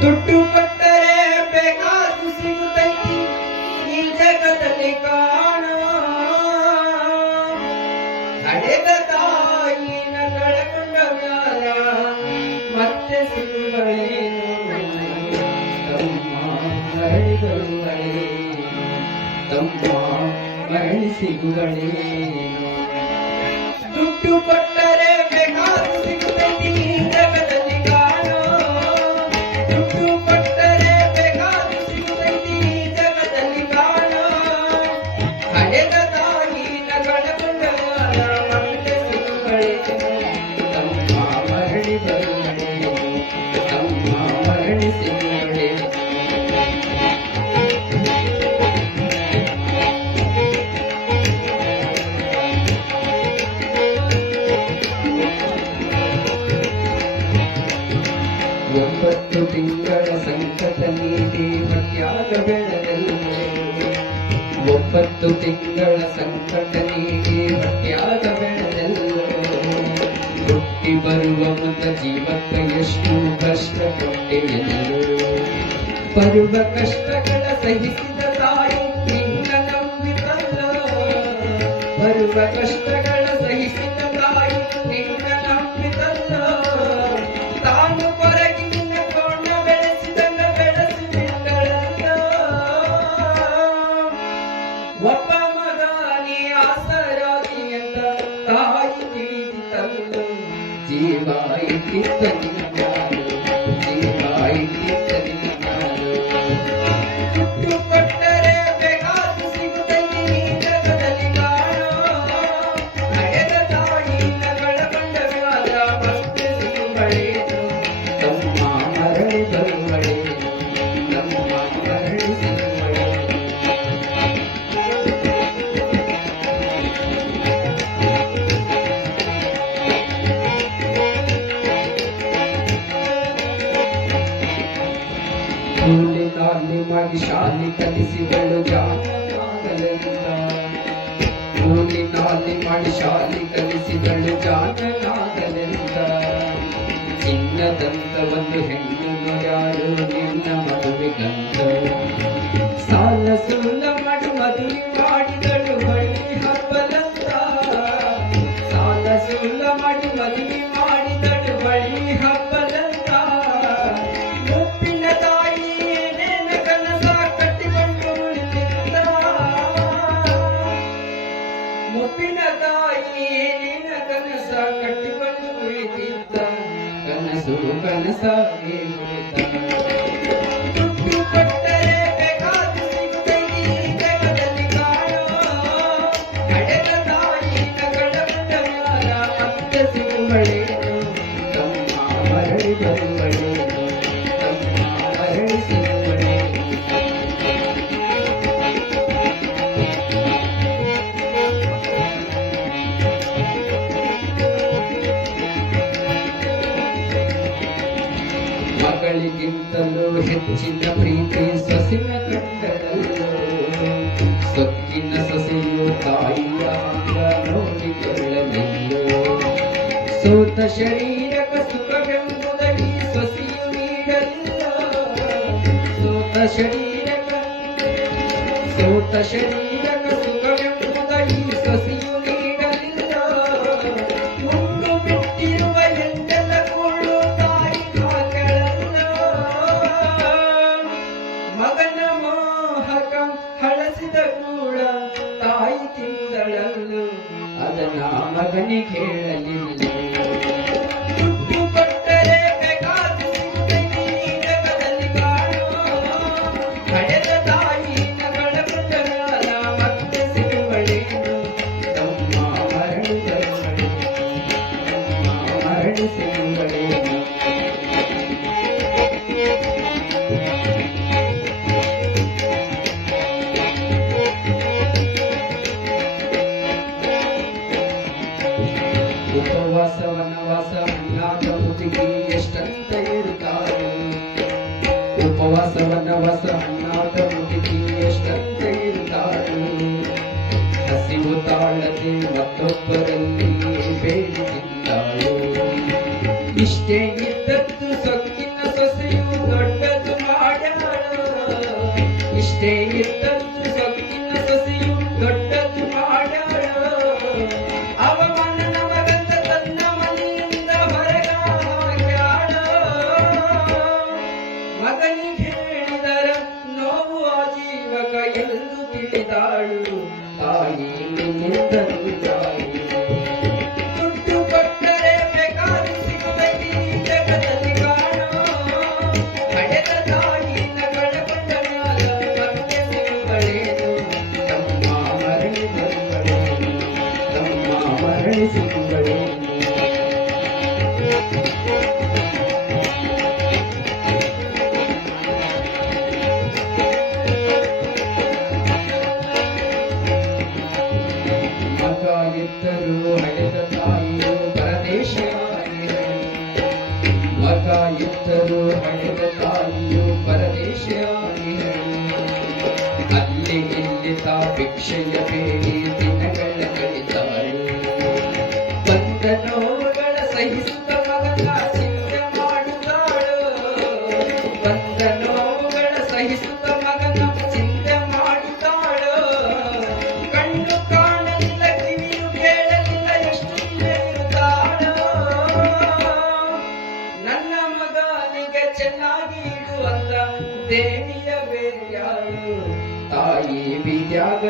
ದುಡ್ಡು ಕೊಟ್ಟರೆ ಬೇಕಾದು ಸಿಗುತ್ತೈತಿ ಈ ಜಗದಲ್ಲಿ ಕಾಣೋ ಹಡೆದ ತಾಯಿನ ಕಳಕೊಂಡ ಮ್ಯಾಲ ಮತ್ತೆ ಸಿಗುಗಳೇನು ತಮ್ಮ ಮರಳಿಗಳೇನು ತಮ್ಮ ಮರಳಿ ಸಿಗುಗಳೇನು ದುಡ್ಡು ಕೊಟ್ಟರೆ ಬೇಕಾದು ಸಿಗುತ್ತೈತಿ ಜಗದಲ್ಲಿ ಕಾಣೋ ದುಡ್ಡು ಕೊಟ್ಟರೆ ಬೇಕಾದು ಸಿಗುತ್ತೈತಿ ಜಗದಲ್ಲಿ ಕಾಣೋ ಹಡೆದ ತಾಯಿನ ಕಳಕೊಂಡ ಮತ್ತೆ ಸಿಗುಗಳೇನು ತಮ್ಮ ಮರಳಿ ಬರುಗಳೇನು ತಮ್ಮ ಮರಳಿ ಸಿಗುಗಳೇನು ಒಂಬತ್ತು ತಿಂಗಳ ಸಂಕಟ ನೀಡಿ ಮತ್ಯಾಗ ಬೆಳೆದಲ್ಲೇ ಒಂಬತ್ತು ತಿಂಗಳ ಸಂಕಟ ನೀಡಿ ಮತ್ಯಾಗ ಬೆಳೆದಲ್ಲೋ ಹುಟ್ಟಿ ಬರುವ ಮುನ್ನ ಜೀವಕ್ಕೆ ಎಷ್ಟು ಕಷ್ಟ ಕೊಟ್ಟೆಯಲ್ಲೋ ಬರುವ ಕಷ್ಟಗಳ ಸಹಿಸಿದ ತಾಯಿ ನಿನ್ನ ನಂಬಿತಲ್ಲೋ ಬರುವ ಕಷ್ಟಗಳ ಸಹಿಸಿದ ತಾಯಿ ನಿನ್ನ ನಂಬಿತಲ್ಲೋ ತಾನು ಹೊರಗಿನ ಕೊಂಡ ಬೆಳೆಸಿದಂಗ ಬೆಳೆಸಿಬಿಟ್ಟಳಲ್ಲೋ ಒಬ್ಬ ಮಗನೇ ಆಸರಾಗಿ ಅಂತ ತಾಯಿ ತಿಳಿದಿತ್ತಲ್ಲೋ ಜೀವ ಇಟ್ಟಿದ್ದ ನಿನ್ನಾಲು ಜೀವ ಇಟ್ಟಿದ್ದ ನಿನ್ನಾಲು ದುಡ್ಡು ಕೊಟ್ಟರೆ ಬೇಕಾದು ಸಿಗುತ್ತೈತಿ ಜಗದಲ್ಲಿ ಕಾಣೋ ಹಡೆದ ತಾಯಿನ ಕಳಕೊಂಡ ಮ್ಯಾಲ ಮತ್ತೆ ಸಿಗುಗಳೇನು ತಮ್ಮ ಮರಳಿ ಬರುಗಳೇನು ತಮ್ಮ ಮರಳಿ ಸಿಗುಗಳೇನು ಕೂಲಿ ನಾಲಿ ಮಾಡಿ ಶಾಲಿ ಕಲಿಸಿದಳು ಜಾನನಾಗಲೆಂದ ಕೂಲಿ ನಾಲಿ ಮಾಡಿ ಶಾಲಿ ಕಲಿಸಿದಳು ಜಾನನಾಗಲೆಂದ ಚಿನ್ನದಂತ ಒಂದು ಹೆಣ್ಣು ಯಾರು ನಿನ್ನ ಮದುವೆಗಂತ ಸಾಲ ಸುಳ್ಳ ಮಾಡಿ ಮದುವೆ ಮಾಡಿದಳು ಬಳ್ಳಿ ಹಬ್ಬಲಂತ ಸಾಲ ಸುಳ್ಳ ಮಾಡಿ ಮದುವೆ ಮಾಡಿದಳು ಬಳ್ಳಿ ಹಬ್ಬಲಂತ ಮುಪ್ಪಿನ ತಾಯಿ ಏನೇನ ಕನಸ ಕಟ್ಟಿಕೊಂಡು ಉಳಿದಿದ್ದ ಮುಪ್ಪಿನ ತಾಯಿ ಏನೇನ ಕನಸ ಕಟ್ಟಿಕೊಂಡು ಉಳಿದಿದ್ದ ಕನಸು ಕನಸಾಗಿ ಉಳಿದ ದುಡ್ಡು ಕೊಟ್ಟರೆ ಬೇಕಾದು ಸಿಗುತ್ತೈತಿ ಜಗದಲ್ಲಿ ಕಾಣೋ ಹಡೆದ ತಾಯಿನ ಕಳಕೊಂಡ ಮ್ಯಾಲ ಮತ್ತೆ ಸಿಗುಗಳೇನು ತಮ್ಮ ಮರಳಿ ಬರುಗಳೇನು ತಮ್ಮ ಮರಳಿ ಸಿಗುಗಳೇನು ಮಗಳಿಗಿಂತಲೂ ಹೆಚ್ಚಿನ ಪ್ರೀತಿ ಸೊಸಿನ ಕಂಡಳಲ್ಲೋ ಸೊಕ್ಕಿನ ಸೊಸೆಯು ತಾಯಿಯ ಅಂಗ ನೋಡಿಕೊಳ್ಳಲಿಲ್ಲೋ ಸೋತ ಶರೀರಕ ಸುಖವೆಂಬುದಾಗಿ ಸೊಸೆಯು ನೀಡಲಿಲ್ಲ ಸೋತ ಶರೀರಕ ಸುಖವೆಂಬುದಾಗಿ ಸೊಸೆಯು ನೀಡಲಿಲ್ಲ ಮುನ್ನು ಬಿಟ್ಟಿರುವ ಎಂದೆಲ್ಲ ಕೂಳು ತಾಯಿ ಮಕ್ಕಳಲ್ಲೋ ಮಗನ ಮೋಹಕ ಹಳಸಿದ ಕೂಡ ತಾಯಿ ತಿಂದಳಲ್ಲೋ ಅದನ್ನ ಮಗನಿಗೆ ಹೇಳಲಿಲ್ಲ ದುಡ್ಡು ಕೊಟ್ಟರೆ ಬೇಕಾದು ಸಿಗುತ್ತೈತಿ ಜಗದಲ್ಲಿ ಕಾಣೋ ಹಡೆದ ತಾಯಿನ ಕಳಕೊಂಡ ಮ್ಯಾಲ ಮತ್ತೆ ಸಿಗುಗಳೇನು ತಮ್ಮ ಮರಳಿ ಬರುಗಳೇನು ತಮ್ಮ ಮರಳಿ ಸಿಗುಗಳೇನು ಉಪವಾಸ ವನವಾಸ ಅನ್ನಾದ ಮುದುಕಿ ಎಷ್ಟಂತ ಇರುತ್ತಾರೋ ಉಪವಾಸ ವನವಾಸ ಅನ್ನಾದ ಮುದುಕಿ ಎಷ್ಟಂತ ಇರುತ್ತಾರೋ ಹಸಿವು ತಾಳದೆ ಮತ್ತೊಬ್ಬರಲ್ಲಿ ಬೇಡಿ ತಿಂದಾಳು ಇಷ್ಟೇ ಇದ್ದದ್ದು ಸೊಕ್ಕಿನ ಸೊಸೆಯು ದೊಡ್ಡ ಎಷ್ಟೇ ಇದ್ದದ್ದು ಸೊಕ್ಕಿನ ಸೊಸೆಯು ದೊಡ್ಡದು ಮಾಡ್ಯಾಳೋ ಅವಮಾನ ನಮಗಂತ ತನ್ನ ಮನೆಯಿಂದ ಹೊರಗ ಹಾಕ್ಯಾಳೋ ಮಗನಿಗೆ ಹೇಳಿದರ ನೋವು ಆಜೀವಕ ಎಂದು ತಿಳಿದಾಳು ತಾಯಿ ನಿನ್ನಿಂದಲೂ ತಾಯಿ ದುಡ್ಡು ಕೊಟ್ಟರೆ ಬೇಕಾದ್ರೂ ಸಿಗುತ್ತೈತಿ ಜಗದಲ್ಲಿ ಕಾಣೋ ಹಡೆದ ತಾಯಿನ ಕಳಕೊಂಡ ಮ್ಯಾಲ ಮತ್ತೆ ಸಿಗುಗಳೇನು ನಮ್ಮ ಮರಳಿ ಬರುಗಳೇನು ನಮ್ಮ ಮರಳಿ ಸಿಗುಗಳೇನು ಮಗ ಇದ್ದರೂ ಹಡೆದ ತಾಯಿಯು ಪರದೇಶಿಯಾಗಿರಲಿ ಮಗ ಇದ್ದರೂ ಹಡೆದ ತಾಯಿಯು ಪರದೇಶಿಯಾಗಿರಲಿ ಅಲ್ಲಿ ಇಲ್ಲಿ ತಾ ಭಿಕ್ಷೆಯ ಬೇಡಿ ದಿನಗಳ ಕಳಿತಾಳು ಬಂದ ನೋವುಗಳ ಸಹಿಸುತ್ತ ಮಗನ ಚಿಂತೆ ಮಾಡುತ್ತಾಳು ಬಂದ ನೋವುಗಳ ಸಹಿಸುತ್ತ ಮಗನ ಚಿಂತೆ ಮಾಡುತ್ತಾಳು ಕಣ್ಣು ಕಾಣಲಿಲ್ಲ ಕಿವಿಯು ಕೇಳಲಿಲ್ಲ ಎಷ್ಟು ಇರುತ್ತಾಳೋ ನನ್ನ ಮಗನಿಗೆ ಚೆನ್ನಾಗಿ ಇಡುವಂತ ದೇವಿಯ ಬೇರ್ಯಾಳು ತಾಯಿ ಬಿದ್ಯಾಗ